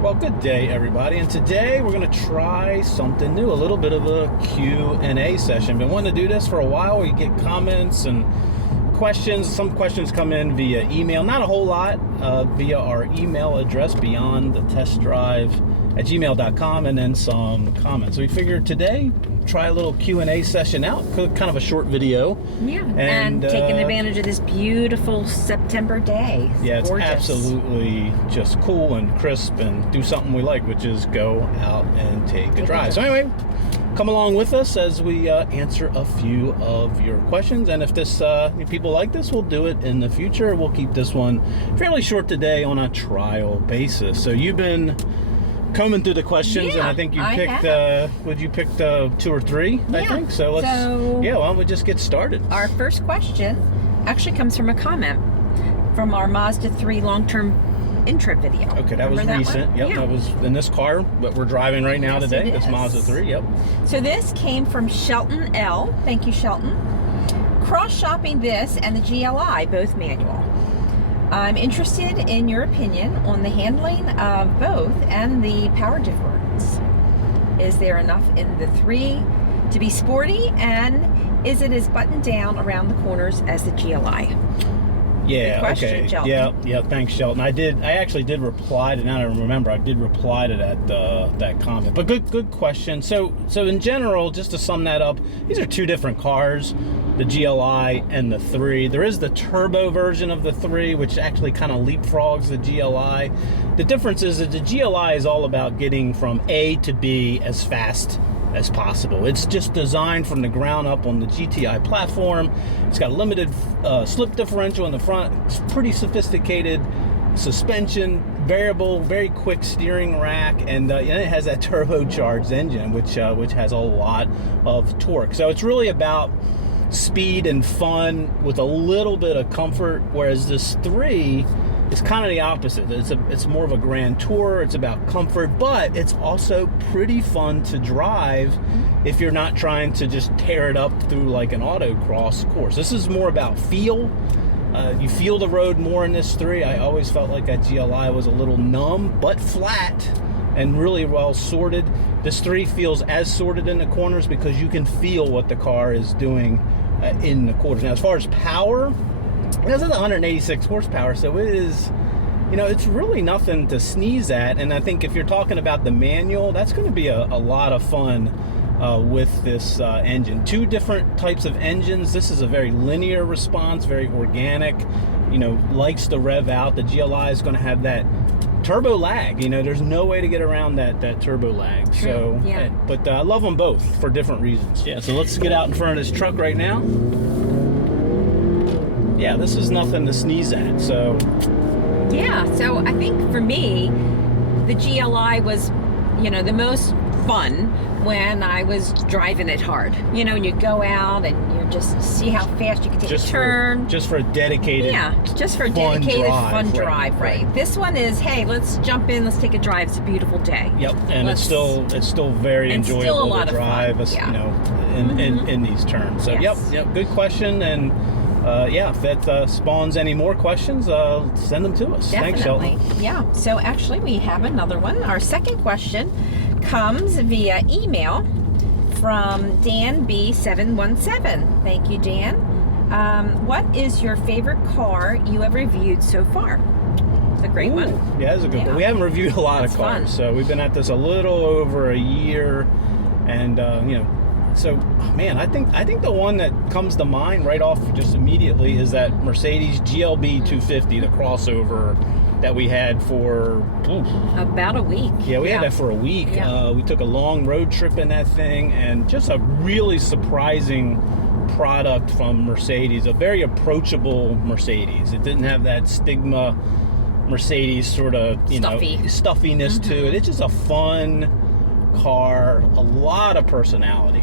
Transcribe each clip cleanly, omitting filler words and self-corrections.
Well, good day, everybody. And today we're going to try something new, a little bit of a Q&A session. Been wanting to do this for a while. We get comments and questions. Some questions come in via email, not a whole lot, via our email address, beyondthetestdrive@gmail.com, and then some comments. So we figured today, try a little Q&A session out, kind of a short video. Yeah, and taking advantage of this beautiful September day. Yeah, it's gorgeous. Absolutely just cool and crisp, and do something we like, which is go out and take a drive. So anyway, come along with us as we answer a few of your questions. And if if people like this, we'll do it in the future. We'll keep this one fairly short today on a trial basis. So you've been combing through the questions, and I think you picked you picked 2 or 3, I think. So why don't we just get started? Our first question actually comes from a comment from our Mazda 3 long-term intro video. Okay, that was recent. Yep, that was in this car that we're driving right now today. This Mazda 3, yep. So this came from Shelton L. Thank you, Shelton. Cross-shopping this and the GLI, both manual. I'm interested in your opinion on the handling of both and the power difference. Is there enough in the 3 to be sporty, and is it as buttoned down around the corners as the GLI? Yeah, good question, okay. Shelton. Yeah, thanks, Shelton. I actually did reply to, now I remember, I did reply to that comment. But good question. So in general, just to sum that up, these are 2 different cars, the GLI and the 3. There is the turbo version of the 3, which actually kind of leapfrogs the GLI. The difference is that the GLI is all about getting from A to B as fast as possible. It's just designed from the ground up on the GTI platform. It's got a limited slip differential in the front. It's pretty sophisticated suspension, variable, very quick steering rack, and it has that turbocharged engine, which has a lot of torque. So it's really about speed and fun with a little bit of comfort, whereas this 3 is kind of the opposite. It's more of a grand tour. It's about comfort, but it's also pretty fun to drive if you're not trying to just tear it up through like an autocross course. This is more about feel. You feel the road more in this 3. I always felt like that GLI was a little numb, but flat and really well sorted. This 3 feels as sorted in the corners because you can feel what the car is doing in the corners. Now, as far as power, this is 186 horsepower, so it is, it's really nothing to sneeze at. And I think if you're talking about the manual, that's going to be a lot of fun with this engine. 2 different types of engines. This is a very linear response, very organic, likes to rev out. The GLI is going to have that turbo lag. There's no way to get around that turbo lag. True. So, yeah. But I love them both for different reasons. Yeah, so let's get out in front of this truck right now. Yeah, this is nothing to sneeze at. So yeah, so I think for me, the GLI was, the most fun when I was driving it hard. You go out and you just see how fast you can take a turn. Just for a dedicated, fun drive, right? This one is, hey, let's jump in, let's take a drive. It's a beautiful day. Yep, and it's still very enjoyable still a lot to drive, in these turns. So yes. Yep, good question. And if that spawns any more questions, send them to us. Definitely. Thanks, Shelton. Yeah, so actually we have another one. Our second question comes via email from Dan B717. Thank you, Dan. What is your favorite car you have reviewed so far? It's a great one. Yeah, it's a good one. We haven't reviewed a lot of cars, fun. So we've been at this a little over a year, and so, man, I think the one that comes to mind right off just immediately is that Mercedes GLB 250, the crossover that we had for about a week. Yeah, we had that for a week. Yeah. We took a long road trip in that thing, and just a really surprising product from Mercedes, a very approachable Mercedes. It didn't have that stigma Mercedes sort of, stuffiness to it. It's just a fun car, a lot of personality,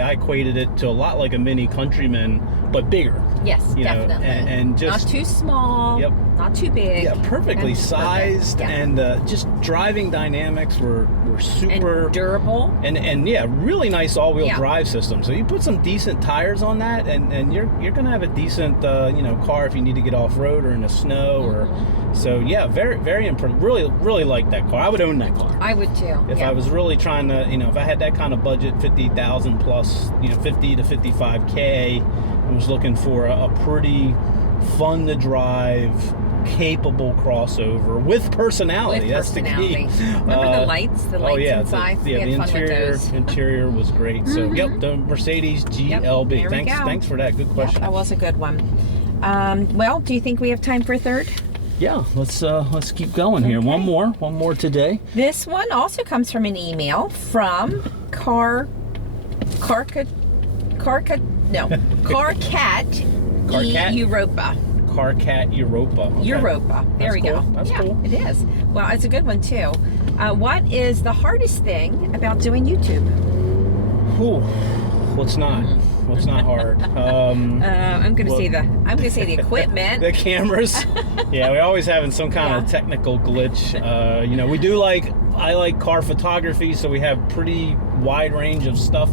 I equated it to a lot like a Mini Countryman, but bigger. Yes, you know, definitely. and just not too small. Yep. Not too big. yeah, perfectly and sized, perfect. Yeah. and just driving dynamics were super And durable. and yeah, really nice all-wheel Yeah. drive system. So you put some decent tires on that, and you're gonna have a decent car if you need to get off road or in the snow or. So yeah, very impressed. Really like that car. I would own that car. I would too. If yeah. I was really trying to, if I had that kind of budget, 50,000 plus, 50 to 55K, I was looking for a pretty fun to drive, capable crossover with personality. With That's personality. the key. Remember the lights? The lights inside? The We had fun with those. interior was great. So yep, the Mercedes GLB. there we go. Thanks for that. Good question. That was a good one. Well, do you think we have time for a third? Yeah, let's keep going here. Okay. One more today. This one also comes from an email from Carcat Carcat? Europa. Carcat Europa. Okay. Europa. There That's we cool. go. That's yeah, cool. it is. Well, it's a good one too. What is the hardest thing about doing YouTube? Ooh, what's not? What's not hard? I'm gonna well- say the equipment. The cameras. Yeah, we're always having some kind of Yeah. technical glitch. I like car photography, so we have pretty wide range of stuff.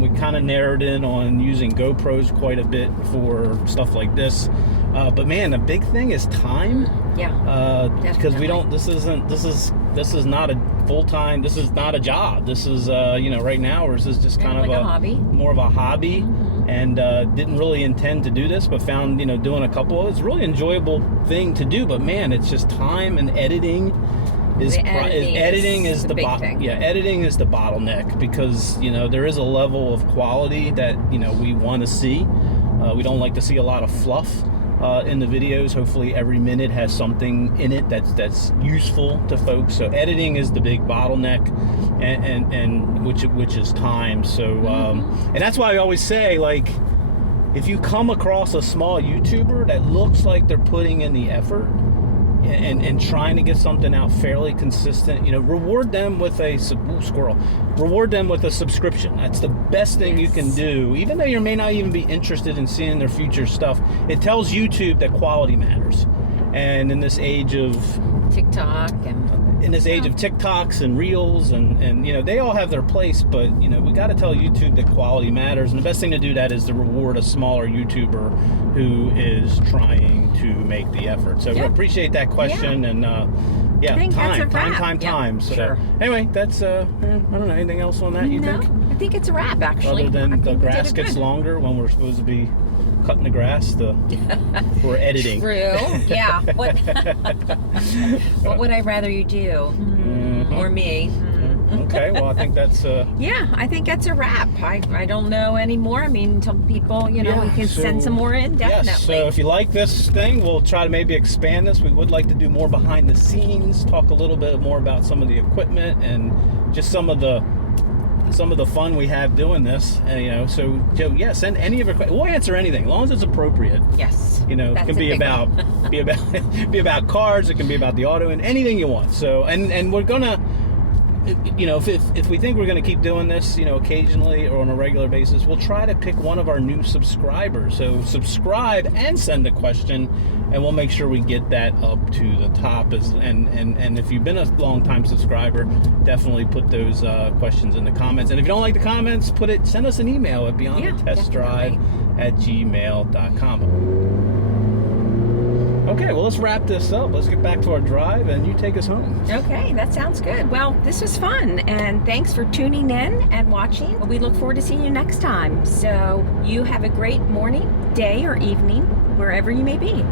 We kind of narrowed in on using GoPros quite a bit for stuff like this. But man, the big thing is time. Yeah. Because we don't. This is not a full time. This is not a job. This is right now, or this is just kind Like of a hobby. more of a hobby, and didn't really intend to do this, but found doing a couple. It's a really enjoyable thing to do, but man, it's just time and editing. Editing is the big thing. Yeah, editing is the bottleneck because there is a level of quality that we want to see. We don't like to see a lot of fluff in the videos. Hopefully every minute has something in it that's useful to folks. So editing is the big bottleneck, and which is time. So and that's why I always say, like, if you come across a small YouTuber that looks like they're putting in the effort and trying to get something out fairly consistent, reward them with a subscription. That's the best thing you can do, even though you may not even be interested in seeing their future stuff. It tells YouTube that quality matters, and in this age of TikTok of TikToks and Reels and they all have their place, but we got to tell YouTube that quality matters, and the best thing to do that is to reward a smaller YouTuber who is trying to make the effort. So we appreciate that question, and I think that's a wrap. time. So Sure. Anyway, that's I don't know, anything else on that you No, think? I think it's a wrap actually. Other than I the think we grass did it gets good. longer when we're supposed to be cutting the grass, we're editing. True. Yeah. What would I rather you do? Or me? Okay, well, I think that's Yeah, I think that's a wrap. I don't know anymore. I mean, until people, we can send some more in, definitely. Yes, so if you like this thing, we'll try to maybe expand this. We would like to do more behind the scenes, talk a little bit more about some of the equipment and just some of the fun we have doing this. So yeah, send any of your questions. We'll answer anything as long as it's appropriate. Yes. It that's can a be big about one. be about cars. It can be about the auto and anything you want. So and we're gonna. If we think we're going to keep doing this, occasionally or on a regular basis, we'll try to pick one of our new subscribers. So subscribe and send a question, and we'll make sure we get that up to the top. And if you've been a long-time subscriber, definitely put those questions in the comments. And if you don't like the comments, send us an email at beyondthetestdrive@gmail.com. Okay, well, let's wrap this up. Let's get back to our drive, and you take us home. Okay, that sounds good. Well, this was fun, and thanks for tuning in and watching. We look forward to seeing you next time. So you have a great morning, day, or evening, wherever you may be.